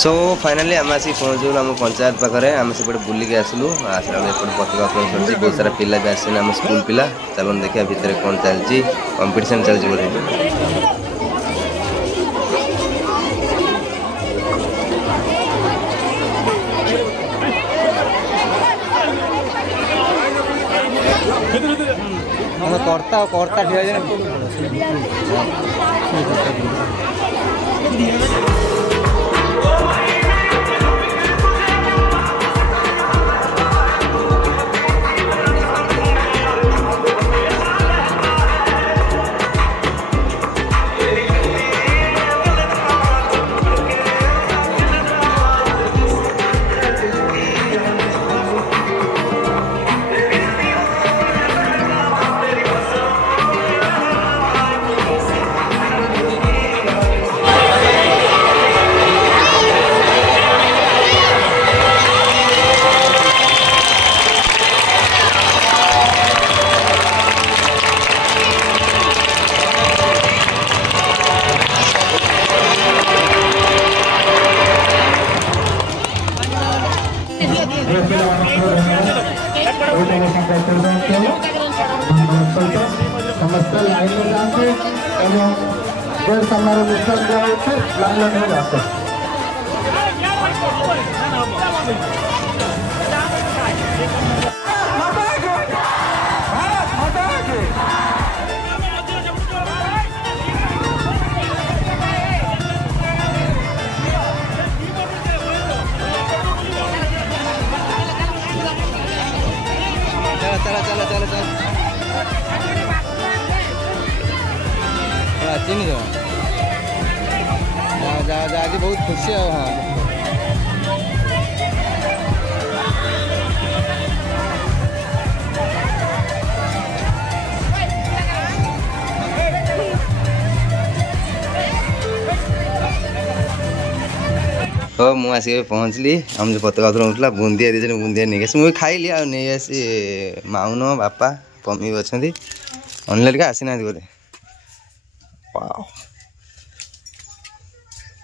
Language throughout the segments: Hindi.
सो फाइनाली आम आसिक पहुँचू आम पंचायत पाखे आम से बुलिक आसलु आसला एपटे पताका उत्तोलन चलती बहुत सारा पिला भी आसे आम स्कूल पिला चलो देखा भितर कौन चलती कंपटीशन चलती बोधे कर्ता कर्ता समस्त लाइन में जाते एवं देश हमारे मिशन लाइन में जाते चला चला चला चला चिन्ह दो जा आज बहुत खुशी है। हाँ तो मुझे पहुँचली आम जो पताका उत्तोलन उठला बुंदिया दी बुंदिया नहीं आसी मुझे खाइली आ नहीं आसी माउन बापा पम्मी अच्छा अनिल टिका आसी ना बोधे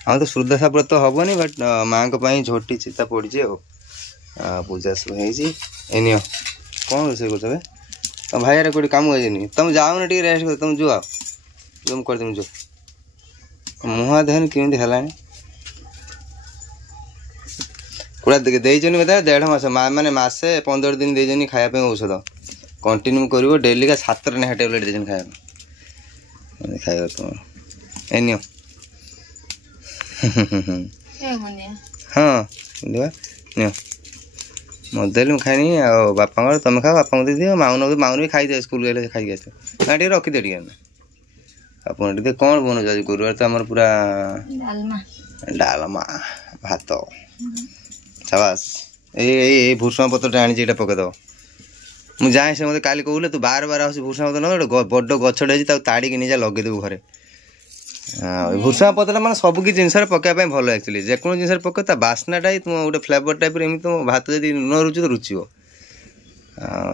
हम तो श्रद्धा सापुर तो हेनी बट माँ को झोटी चिता पड़ी पूजा सब है कौन रोसे कर तुम भाई यार कोई कम गई तुम जाओ ना टे रेस्ट कर तुम जो तुम कर तुम जो मुहा देहन केमी है पूरा देचनी बता 1.5 मास माने मासे 15 दिन देचनी खायापे औषध कंटिन्यू कर डेली का 7 ना टेबलेट देचन खाया खाइब तुम एनियो हाँ नियो मदेल खाई बापा तुम खा बापा दे दियो माउन भी खाई दियो स्कूल गए खाई आस ना टे रखी दियो आप कौन बनौज गुरुवार तो आम पूरा डालमा भात शाबाश ये भूषण पत्र आनी पकईद मुझे जाए से मत काली कहले तू बार बार आस भूषण पत्र बड़ गछटे ताड़ी नहीं जा लगेदेबू घरे भूषण पत्र मैंने सबकि जिनस पकड़ा भल एक्चुअली जेको जिन पक बास्नाटा ही तुम गोटे फ्लेवर टाइप एम तुम भात जब न रुचि तो रुचिव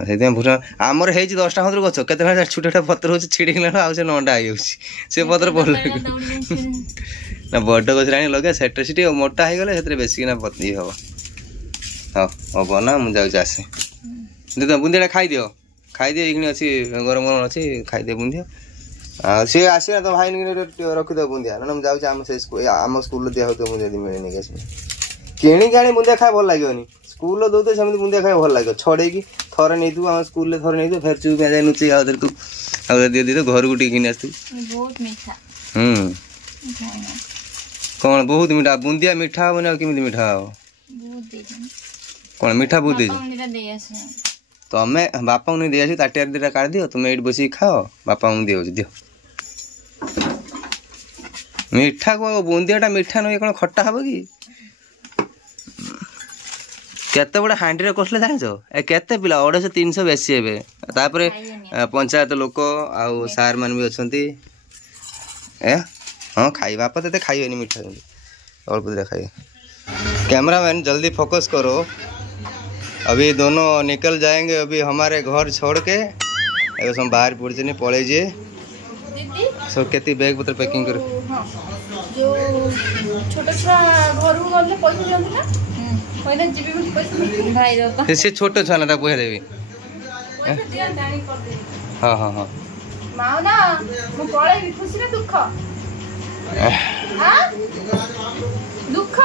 से भूषण आमर है 10टा खतर गच के छोटा पत्र हो छिड़कला आ नंडा हो से पत्र भल ना बड़ गच आनी लगे सेट सीटी मोटा हो गले से बेसिक पत्नी हम हाँ हम ना मुझे आसे दे बुंदिया खाईदि ये अच्छी गरम गरम अच्छी खाईदे बुंदिया सी आसे तो भाई रखीद बुंदिया ना मुझे आम स्कूल दिया होता मुझे मिले नहीं किणिक आनी बुंदिया खाए भल लगे स्कूल दौते सेमती बुंदिया खाए भल लगे छड़े थरे नहीं आम स्कूल थरे नहीं फेर चुप जाए नुची आउे तू दी तो घर को टी आस कौन बहुत मीठा बुंदिया मीठा हम ना कि मीठा हम कौन मीठा बहुत ତମେ ବାପାଙ୍କୁ ନେଇ ଦେଇଆସି ତାଟିଆରେ ଦୁଇଟା କାଢ଼ି ଦିଅ ତୁମେ ଏଇଠି ବସିକି ଖାଅ ବାପାଙ୍କୁ ଦିଅ ଦିଅ ମିଠାକୁ ଆଉ ବୁନ୍ଦିଆଟା ମିଠା ନୁହେଁ କ'ଣ ଖଟା ହବ କି କେତେ ବଡ଼ ହାଣ୍ଡିରେ କଷିଲେ ଜାଣିଛ ଏ କେତେ ପିଲା 250 300 ବେଶୀ ହେବେ ତାପରେ ପଞ୍ଚାୟତ ଲୋକ ଆଉ ସାର୍ ମାନେ ବି ଅଛନ୍ତି ए हाँ खाई बापा तो खाइए नहीं मीठा अल्प दिया खाइए कैमरामैन जल्दी फोकस करो अभी दोनों निकल जाएंगे अभी हमारे घर छोड़ के अगर हम बाहर पड़े नहीं पड़े जे सब केती बैग पत्र पैकिंग करो जो छोटा छुआ घर को गले पैसा दियंती ना पहिले जीबी में पैसा भाई रो से छोट छुआ ना पैसा देवी पैसा दिया डाणी कर दे हां हां हां माओ ना मु पळे भी खुशी ना दुख हां दुख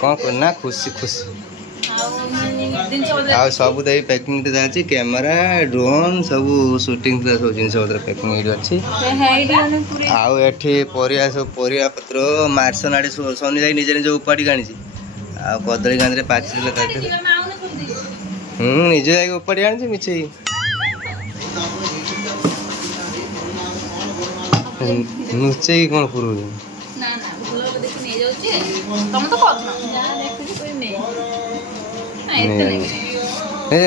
कौन करना खुशी खुशी आ सब दे पैकिंग ते जाची कैमरा ड्रोन सब शूटिंग ते सब जिंस पत्र पैकिंग हेडी अछि आ एठी परिया सब परिया पत्र मार्सन आडी सोनी जाई निजे निजे उपाडी गाणी छी आ कदली गांधी रे पाचिले ताते निजे जाई उपाडी गाणी छी मिछे नुचे कौन पुरु ना ना भूल देखि नै जाउ छी तुम तो कत ना देखि कोई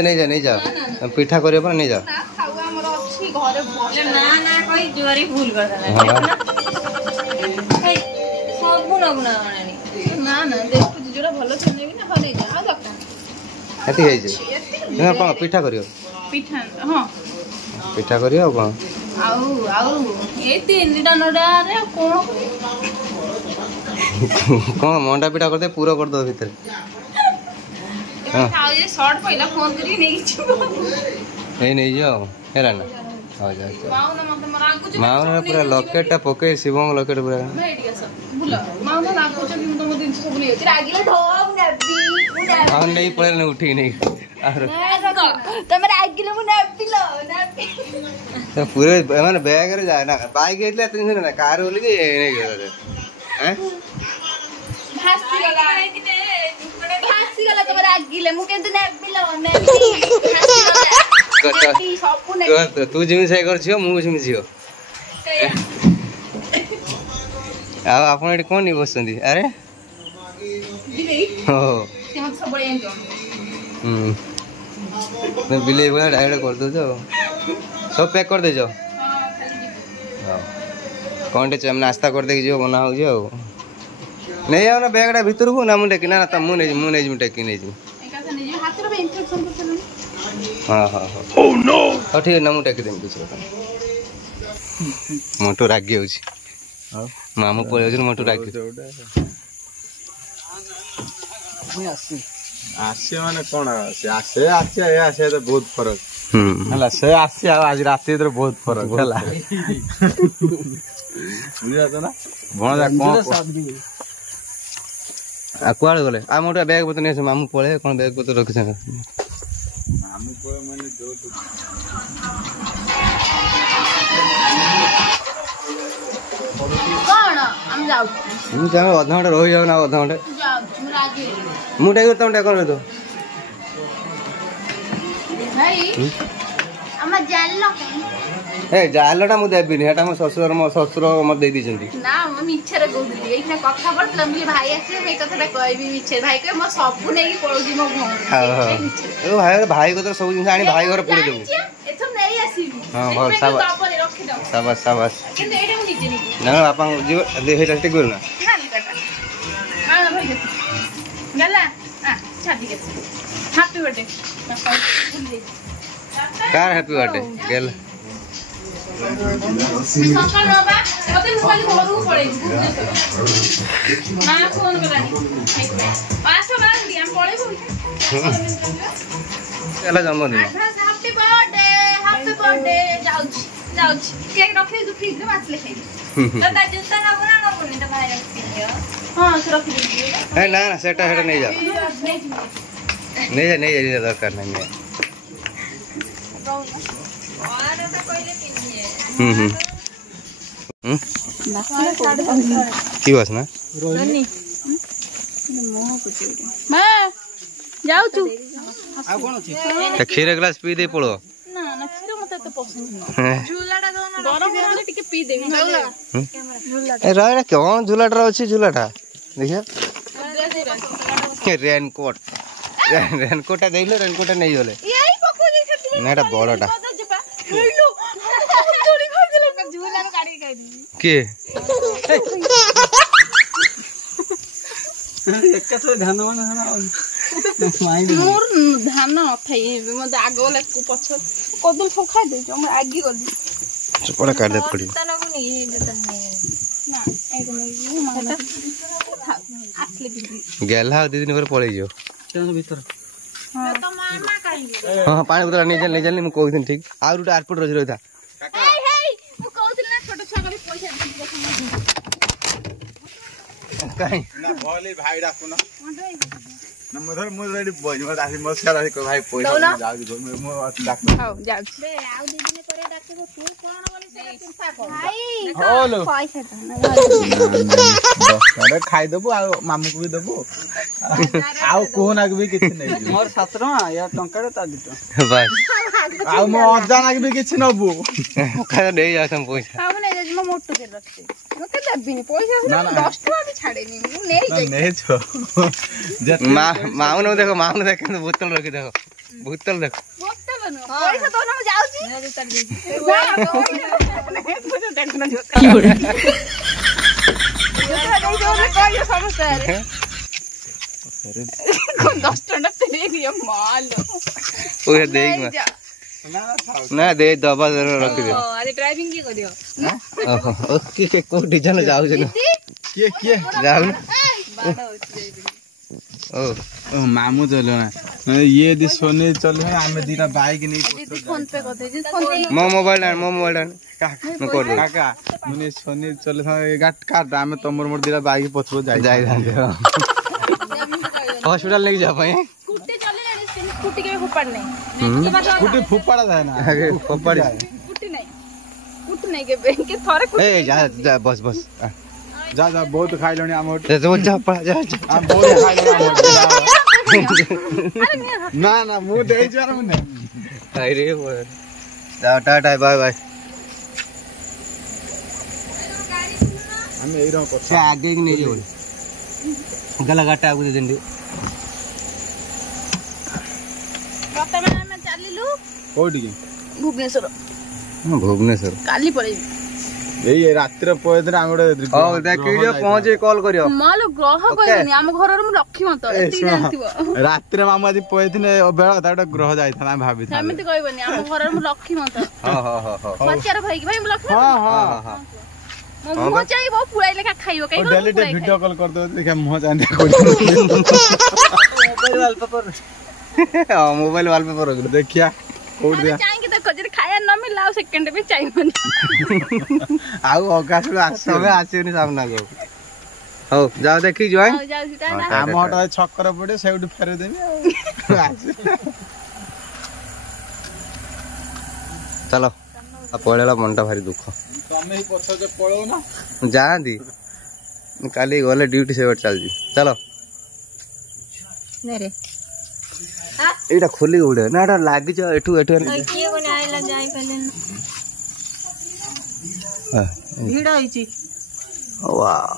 नै नहीं जा पिठा करे पर नहीं जा ना खाऊ हमर अछि घरे बोले ना ना कोई जोरी भूल कर देला सब गुना गुना बनानी ना ना देखु जोरा भलो छनेबी ना हले जा आ दक्का एती है जे ना कोन पिठा करियो पिठा हां पिठा करियो कोन आउ आउ ए तीनटा नडा रे कोन कोन मंडा पिठा कर दे पूरा कर दो भीतर हां ये शॉर्ट पहिला फोन करी नै छु ए नहीं जाओ हेला ना आ जा माउ ना मत मरा कुछ माउ ना पूरा लॉकेट टा पके शिवंग लॉकेट पूरा बैठ गया सब बुला माउ ना लागो छ कि तुम दिन सब भूली रागिले ढोम नबी आ नहीं पड़े नहीं उठी नहीं तुम रागिले मु नबी लो नबी तो पूरे माने बैग रे जाए ना बाइक एतले तीन ना कार होली कि नहीं गयो हैं भासी गला तुम रागिले मु केंत नबी लो नबी सब नै तू जिमी से कर छियो मु जिमी छियो आ आपण एटी कोन नि बसंदी अरे दिबे हो से हम सब बड़े एंजॉय मैं बिले बोला डायरेक्ट कर दो सब पैक कर दे जाओ हां कौन टे नाश्ता कर दे जो बना हो जो नहीं आओ ना बैगडा भीतर को ना मु टेकी ना त मु नहीं टेकी नहीं जी एका से नहीं हाथ रे इन्फेक्शन कर चलन हां हां हां ओह नो तो ठीक ना मु टेकी देम कुछ मोटो रागी होची हां मामू पळे होची मोटो रागी आसे माने कोन आसे आसे आसे तो बहुत फरक हला से आसे आज रात तो बहुत फरक हला बुझा तो ना भणा कोन आ कुआड़ गले आ मोटा बैग बत नहीं मामू पळे कोन बैग बत रख छ मामू पळे माने जो कोन हम जाऊ मु जाओ आधा घंटा रहि जाओ ना आधा घंटा जाऊ मु रागी मु टेक तुम टेक कर दो भाई हम जानलो कहीं ए जालटा मु देबिनी हेटा मो ससुर मत दे दिजंती ना हम मिछरे गोदली एखना कथा पड़तला मिली भाई आसे हे कथाटा कहबी मिछरे भाई कहे मो सबु नै कि पळोजी मो घर ओ भाई को तो सब जिन आनी भाई घर पुरे देबो एथम नै आसीबी हां बहुत शाबाश शाबाश शाबाश किंतु एटा मु निजे नि ना बापा जीव दे हेटा टिक गुरु ना ना कटा हां भाई गला आ छाती के हैप्पी बर्थडे कार हैप्पी बर्थडे गेल सकाळ बाबा ओते मोबाइल घरु पड़े ना फोन करानी पास बार दिया पड़े बोल एला जन्मदिन हैप्पी बर्थडे जाऊ केक रखे जो फ्रिज में आसले खाई दादा जूता ना बना तो भाई रखी हां से रख दीजिए ए ना ना सेटा हेटा नहीं जा नहीं जा दरकार नहीं है और तो कोइले पिनिए की बस ना रोनी मोह कुछ मां जाऊ तू क्षीर ग्लास पी दे पड़ो ना ना क्षीर मते तो पसंद नहीं झूलाटा दो ना गरम गरम टिके पी दे झूलाटा रहा कौन झूलाटा अच्छी झूलाटा देखिए रेनकोट रेनकोटा देख लो रेनकोटा नहीं होले यही पको जैसे ना एटा बड़टा हेलो थोड़ी खा दिले झूला रो काडी खाई दी के ଏକା ସହ ଧ୍ୟାନ ମାନେ मोर धान नथाई मते आगो ले पछ कदम सब खाई दे हम आगी गली चपड़ा काट दे पड़ी ना एक नहीं माना आसले बिंदी गेला दी दिन पर पळै जो ଭିତରେ तो मामा काई हां पानी बोतल नहीं चल मु कहू दिन ठीक आ रुटा एयरपोर्ट रही था हे हे मु कहउथिल ना छोटो छुआ के पैसा काई ନା ଭଲି ଭାଇ ଡାକୁନ ନା ମୁଁ ରେଡି ବଇ ମତେ ଆସି ମୋ ସାରା ଭାଇ ପଇସା ଯାଉଛି ମୁଁ ଡାକୁ हां जा बे आउ दी दिन करे डाकिबो तू कोन बोली से चिंता कर भाई होलो पैसा तो ଦଶଟାରେ ଖାଇଦବୁ ଆଉ ମାମୁକୁ ବି ଦବୁ ଆଉ କୋହନାକୁ ବି କିଛି ନେଇଯିବୁ ମୋର 7 ଟଙ୍କା ୟା ଟଙ୍କାରେ ତା 2 ଟଙ୍କା बस ଆଉ ମୋ ଅଜାନାକୁ ବି କିଛି ନବୁ खाया नहीं जा सम पैसा हां नहीं जे म मोटू के रखते मते दबिनी पैसा 10 टका भी छाड़ेनी मु नेई जाई ନେଇଛୁ माउन देखो माउन देख बोतल रखी देखो बोतल देखो बोतल न पैसा तो ना जाउची मेरे उतार दे मुझे देखना जो समझता है 10 टका तेरे ये माल ओए देख ना दे दबा जरा रख दे आज ड्राइविंग की करियो ओहो ओके के को डिजाइन जाऊ जन କିଏ जाऊ बाड़ा होची ओ ओ मामू चलो ना ये दी सोने चलो हमें दीटा बाइक नहीं दीदी फोन पे कर दे फोन पे मो मोबाइल न मैं कर दे काका मुने सोने चलो गाट काट हमें तमर मोर दीटा बाइक पछरो जाई जाई हॉस्पिटल लेके जा पाए स्कूटी चले ना स्कूटी के फुपड़ नहीं स्कूटी फुपाड़ा जाए ना पपड़ स्कूटी नहीं के बैंक के थोड़े ए जा बस बस जा जा बहुत खाई लोनी हम जा पड़ा जा हम बहुत खाई लोनी ना ना मुंह दे जरा मुने अरे जा टाटा बाय बाय हम एई रो से आगे की नहीं जोड़ गला गाटा आगु दे दिन वर्तमान में चलिलु कोठी की भुवनेश्वर भुवनेश्वर काली पड़े एई रात्रि पयदर आंगडे ओ देखि जो पहुंचे कॉल करियो मालो ग्रह कहनी हम घर रे लक्ष्मी मत एती जानथिबो रात्रि मामा जी पयदिने बेला ताटा ग्रह जाई था भाभी था एमिति कहबनी हम घर रे लक्ष्मी मत हां हां हां बच्चार भाई भाई लक्ष्मी हां हां हां मो चाहिए वो पुराई लेखा खाइबो कई डेली वीडियो कॉल कर दो देखा मुंह जाने मोबाइल वॉलपेपर रख देखिया कोड दिया चाहेंगे तो कजरी खाया न मिला सेकंड भी चाहिए आउ अगास आसबे आसीनी सामना को हो जाओ देखि जोइन जाऊ सीता ना हम हटा छक्कर पड़े सेउडी फेरे देनी चलो आ पळेला मनटा भारी दुख तमे ही पछो जे पळो ना जांदी काली गले ड्यूटी से चल जी चलो ने रे एटा खोली उड़े ना एटा लागी जा एठू एठू किए कोने आइला जाई पहले भीड़ होई छी वाह